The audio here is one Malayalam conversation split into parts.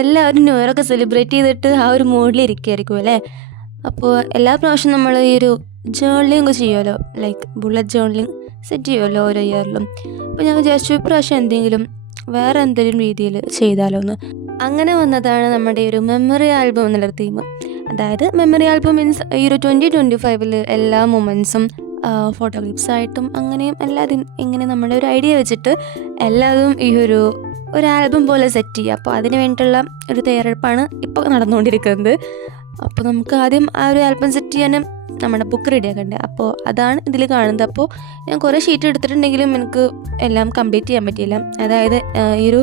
എല്ലാവരും ന്യൂ ഇയറൊക്കെ സെലിബ്രേറ്റ് ചെയ്തിട്ട് ആ ഒരു മൂഡിലിരിക്കുമായിരിക്കും അല്ലേ. അപ്പോൾ എല്ലാ പ്രാവശ്യം നമ്മൾ ഈ ഒരു ജേർണലിങ് ചെയ്യുമല്ലോ, ലൈക്ക് ബുള്ളറ്റ് ജേർണലിങ് സെറ്റ് ചെയ്യുമല്ലോ ഓരോ ഇയറിലും. അപ്പോൾ ഞാൻ വിചാരിച്ചു ഇപ്രാവശ്യം എന്തെങ്കിലും വേറെ എന്തെങ്കിലും രീതിയിൽ ചെയ്താലോ എന്ന്. അങ്ങനെ വന്നതാണ് നമ്മുടെ ഈ ഒരു മെമ്മറി ആൽബം എന്നുള്ളൊരു തീം. അതായത് മെമ്മറി ആൽബം മീൻസ് ഈ ഒരു 2025 എല്ലാ മൊമെൻറ്റ്സും ഫോട്ടോഗ്രാഫ്സായിട്ടും അങ്ങനെയും എല്ലാതും ഇങ്ങനെ നമ്മുടെ ഒരു ഐഡിയ വെച്ചിട്ട് എല്ലാതും ഈ ഒരു ആൽബം പോലെ സെറ്റ് ചെയ്യുക. അപ്പോൾ അതിന് വേണ്ടിയിട്ടുള്ള ഒരു തയ്യാറെടുപ്പാണ് ഇപ്പോൾ നടന്നുകൊണ്ടിരിക്കുന്നത്. അപ്പോൾ നമുക്ക് ആദ്യം ആ ഒരു ആൽബം സെറ്റ് ചെയ്യാനും നമ്മുടെ ബുക്ക് റെഡിയാക്കണ്ടേ. അപ്പോൾ അതാണ് ഇതിൽ കാണുന്നത്. അപ്പോൾ ഞാൻ കുറേ ഷീറ്റ് എടുത്തിട്ടുണ്ടെങ്കിലും എനിക്ക് എല്ലാം കംപ്ലീറ്റ് ചെയ്യാൻ പറ്റിയില്ല. അതായത് ഈ ഒരു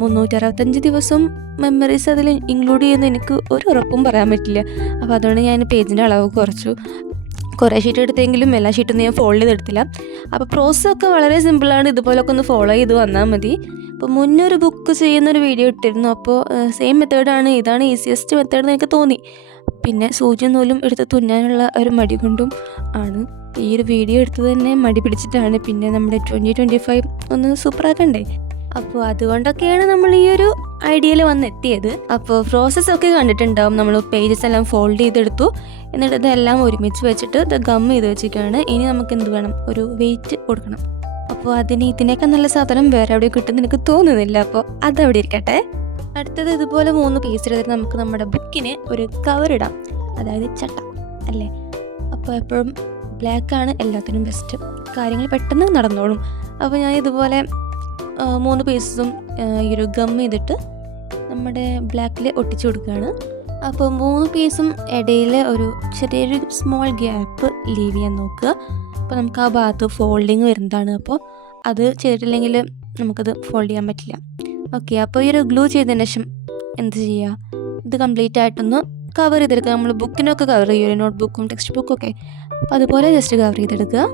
365 ദിവസം മെമ്മറീസ് അതിൽ ഇൻക്ലൂഡ് ചെയ്യുന്ന എനിക്ക് ഒരു ഉറപ്പും പറയാൻ പറ്റില്ല. അപ്പോൾ അതുകൊണ്ട് ഞാൻ പേജിൻ്റെ അളവ് കുറച്ചു. കുറേ ഷീറ്റ് എടുത്തെങ്കിലും എല്ലാ ഷീറ്റൊന്നും ഞാൻ ഫോൾഡ് ചെയ്തെടുത്തില്ല. അപ്പോൾ പ്രോസസ്സൊക്കെ വളരെ സിമ്പിളാണ്. ഇതുപോലൊക്കെ ഒന്ന് ഫോളോ ചെയ്ത് വന്നാൽ മതി. അപ്പോൾ മുന്നേ ഒരു ബുക്ക് ചെയ്യുന്നൊരു വീഡിയോ ഇട്ടിരുന്നു. അപ്പോൾ സെയിം മെത്തേഡാണ്, ഇതാണ് ഈസിയസ്റ്റ് മെത്തേഡ് എന്ന് എനിക്ക് തോന്നി. പിന്നെ സൂചി നൂലും എടുത്ത് തുന്നാനുള്ള ഒരു മടി കൊണ്ടും ആണ് ഈ ഒരു വീഡിയോ എടുത്തത് തന്നെ മടി പിടിച്ചിട്ടാണ്. പിന്നെ നമ്മുടെ 2025 ഒന്ന് സൂപ്പറാക്കണ്ടേ. അപ്പോൾ അതുകൊണ്ടൊക്കെയാണ് നമ്മൾ ഈ ഒരു ഐഡിയയിൽ വന്നെത്തിയത്. അപ്പോൾ പ്രോസസ്സൊക്കെ കണ്ടിട്ടുണ്ടാവും. നമ്മൾ പേജസ് എല്ലാം ഫോൾഡ് ചെയ്തെടുത്തു. എന്നിട്ട് ഇതെല്ലാം ഒരുമിച്ച് വെച്ചിട്ട് ഇത് ഗം ചെയ്ത് വെച്ചിട്ടാണ്. ഇനി നമുക്ക് എന്ത് വേണം, ഒരു വെയിറ്റ് കൊടുക്കണം. അപ്പോൾ ഇതിനേക്കാൾ നല്ല സാധനം വേറെ എവിടെ കിട്ടുമെന്ന് എനിക്ക് തോന്നുന്നില്ല. അപ്പോൾ അതവിടെ ഇരിക്കട്ടെ. അടുത്തത് ഇതുപോലെ 3 പീസ് എടുത്തിട്ട് നമുക്ക് നമ്മുടെ ബുക്കിന് ഒരു കവർ ഇടാം, അതായത് ചട്ട അല്ലേ. അപ്പോൾ എപ്പോഴും ബ്ലാക്കാണ് എല്ലാത്തിനും ബെസ്റ്റ്, കാര്യങ്ങൾ പെട്ടെന്ന് നടന്നോളും. അപ്പോൾ ഞാൻ ഇതുപോലെ 3 പീസും ഈ ഒരു ഗം ചെയ്തിട്ട് നമ്മുടെ ബ്ലാക്കിൽ ഒട്ടിച്ചു കൊടുക്കുകയാണ്. അപ്പോൾ 3 പീസും ഇടയിൽ ഒരു ചെറിയൊരു സ്മോൾ ഗ്യാപ്പ് ലീവ് ചെയ്യാൻ നോക്കുക. അപ്പോൾ നമുക്ക് ആ ഭാഗത്ത് ഫോൾഡിങ് വരുന്നതാണ്. അപ്പോൾ അത് ചെയ്തിട്ടില്ലെങ്കിൽ നമുക്കത് ഫോൾഡ് ചെയ്യാൻ പറ്റില്ല. ഓക്കെ, അപ്പോൾ ഈ ഒരു ഗ്ലൂ ചെയ്തതിന് ശേഷം എന്ത് ചെയ്യുക, ഇത് കംപ്ലീറ്റ് ആയിട്ടൊന്ന് കവർ ചെയ്തെടുക്കുക. നമ്മൾ ബുക്കിനൊക്കെ കവർ ചെയ്യുമല്ലോ, നോട്ട് ബുക്കും ടെക്സ്റ്റ് ബുക്കും ഒക്കെ. അപ്പോൾ അതുപോലെ ജസ്റ്റ് കവർ ചെയ്തെടുക്കുക.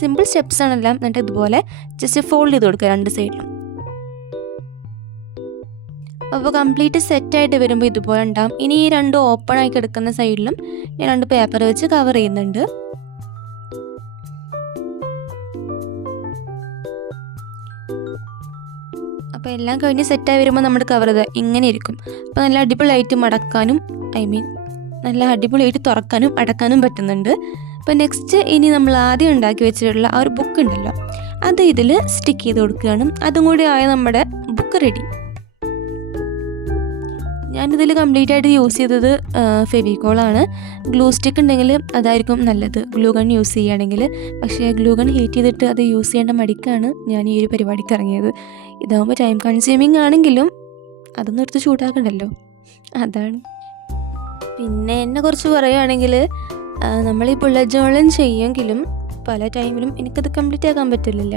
സിമ്പിൾ സ്റ്റെപ്സ് ആണെല്ലാം. എന്നിട്ട് ഇതുപോലെ ജസ്റ്റ് ഫോൾഡ് ചെയ്ത് കൊടുക്കുക 2 സൈഡിലും. അപ്പോൾ കംപ്ലീറ്റ് സെറ്റായിട്ട് വരുമ്പോൾ ഇതുപോലെ ഉണ്ടാകും. ഇനി ഈ 2 ഓപ്പൺ ആയി കിടക്കുന്ന സൈഡിലും ഞാൻ 2 പേപ്പർ വെച്ച് കവർ ചെയ്യുന്നുണ്ട്. അപ്പോൾ എല്ലാം കഴിഞ്ഞ് സെറ്റായി വരുമ്പോൾ നമ്മുടെ കവർ ഇങ്ങനെ ഇരിക്കും. അപ്പോൾ നല്ല അടിപൊളിയായിട്ട് മടക്കാനും നല്ല അടിപൊളിയായിട്ട് തുറക്കാനും അടക്കാനും പറ്റുന്നുണ്ട്. അപ്പോൾ നെക്സ്റ്റ് ഇനി നമ്മൾ ആദ്യം ഉണ്ടാക്കി വെച്ചിട്ടുള്ള ആ ഒരു ബുക്ക് ഉണ്ടല്ലോ, അത് ഇതിൽ സ്റ്റിക്ക് ചെയ്ത് കൊടുക്കുകയാണ്. അതും കൂടി ആയ നമ്മുടെ ബുക്ക് റെഡി. ഞാനിതിൽ കംപ്ലീറ്റ് ആയിട്ട് യൂസ് ചെയ്തത് ഫെവിക്കോളാണ്. ഗ്ലൂ സ്റ്റിക്ക് ഉണ്ടെങ്കിൽ അതായിരിക്കും നല്ലത്, ഗ്ലൂ ഗൺ യൂസ് ചെയ്യുകയാണെങ്കിൽ. പക്ഷേ ഗ്ലൂ ഗൺ ഹീറ്റ് ചെയ്തിട്ട് അത് യൂസ് ചെയ്യേണ്ട മടിക്കാണ് ഞാൻ ഈ ഒരു പരിപാടിക്ക് ഇറങ്ങിയത്. ഇതാകുമ്പോൾ ടൈം കൺസ്യൂമിങ് ആണെങ്കിലും അതൊന്നും എടുത്ത് ചൂടാക്കണ്ടല്ലോ, അതാണ്. പിന്നെ എന്നെ കുറിച്ച് പറയുകയാണെങ്കിൽ നമ്മളീ ബുള്ളറ്റ് ജേർണലിങ് ചെയ്യുമെങ്കിലും പല ടൈമിലും എനിക്കത് കംപ്ലീറ്റ് ആക്കാൻ പറ്റില്ല,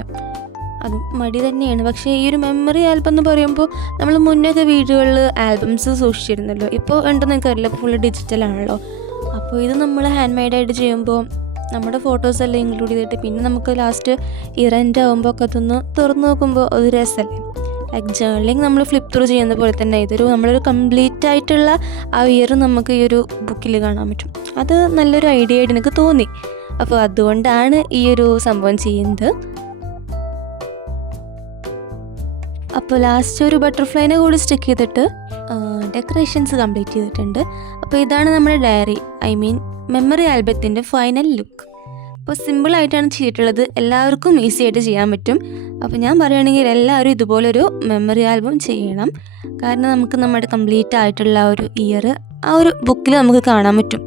അത് മടി തന്നെയാണ്. പക്ഷേ ഈ ഒരു മെമ്മറി ആൽബം എന്ന് പറയുമ്പോൾ നമ്മൾ മുന്നൊക്കെ വീടുകളിൽ ആൽബംസ് സൂക്ഷിച്ചിരുന്നല്ലോ. ഇപ്പോൾ ഉണ്ടെന്ന് എനിക്കറിയില്ല, ഫുള്ള് ഡിജിറ്റലാണല്ലോ. അപ്പോൾ ഇത് നമ്മൾ ഹാൻഡ് മെയ്ഡായിട്ട് ചെയ്യുമ്പോൾ നമ്മുടെ ഫോട്ടോസ് എല്ലാം ഇൻക്ലൂഡ് ചെയ്തിട്ട് പിന്നെ നമുക്ക് ലാസ്റ്റ് ഇയർ എൻഡ് ആകുമ്പോൾ ഒക്കെ അതൊന്ന് തുറന്ന് നോക്കുമ്പോൾ ഒരു രസമല്ലേ. ലൈക്ക് ജേർണലിങ് നമ്മൾ ഫ്ലിപ്പ് ത്രൂ ചെയ്യുന്ന പോലെ തന്നെ നമ്മളൊരു കംപ്ലീറ്റ് ആയിട്ടുള്ള ആ ഇയർ നമുക്ക് ഈ ഒരു ബുക്കിൽ കാണാൻ പറ്റും. അത് നല്ലൊരു ഐഡിയ ആയിട്ട് എനിക്ക് തോന്നി. അപ്പോൾ അതുകൊണ്ടാണ് ഈ ഒരു സംഭവം ചെയ്യുന്നത്. അപ്പോൾ ലാസ്റ്റ് ഒരു ബട്ടർഫ്ലൈനെ കൂടി സ്റ്റിക്ക് ചെയ്തിട്ട് ഡെക്കറേഷൻസ് കംപ്ലീറ്റ് ചെയ്തിട്ടുണ്ട്. അപ്പോൾ ഇതാണ് നമ്മുടെ ഡയറി, മെമ്മറി ആൽബത്തിൻ്റെ ഫൈനൽ ലുക്ക്. അപ്പോൾ സിമ്പിളായിട്ടാണ് ചെയ്തിട്ടുള്ളത്, എല്ലാവർക്കും ഈസി ആയിട്ട് ചെയ്യാൻ പറ്റും. അപ്പോൾ ഞാൻ പറയുകയാണെങ്കിൽ എല്ലാവരും ഇതുപോലൊരു മെമ്മറി ആൽബം ചെയ്യണം. കാരണം നമുക്ക് നമ്മുടെ കംപ്ലീറ്റ് ആയിട്ടുള്ള ആ ഒരു ഇയർ ആ ഒരു ബുക്കിൽ നമുക്ക് കാണാൻ പറ്റും.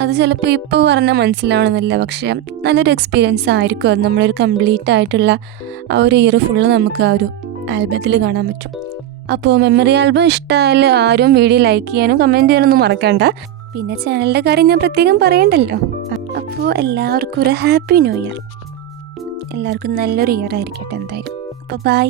അത് ചിലപ്പോൾ ഇപ്പോൾ പറഞ്ഞാൽ മനസ്സിലാവണമെന്നില്ല, പക്ഷേ നല്ലൊരു എക്സ്പീരിയൻസ് ആയിരിക്കും അത്. നമ്മളൊരു കംപ്ലീറ്റ് ആയിട്ടുള്ള ആ ഒരു ഇയർ ഫുള്ള് നമുക്ക് ആ ഒരു ആൽബത്തിൽ കാണാൻ പറ്റും. അപ്പോൾ മെമ്മറി ആൽബം ഇഷ്ടമായാൽ ആരും വീഡിയോ ലൈക്ക് ചെയ്യാനും കമൻറ്റ് ചെയ്യാനൊന്നും മറക്കണ്ട. പിന്നെ ചാനലിൻ്റെ കാര്യം ഞാൻ പ്രത്യേകം പറയണ്ടല്ലോ. അപ്പോൾ എല്ലാവർക്കും ഒരു ഹാപ്പി ന്യൂ ഇയർ. എല്ലാവർക്കും നല്ലൊരു ഇയർ ആയിരിക്കട്ടെ എന്തായാലും. അപ്പോൾ ബൈ.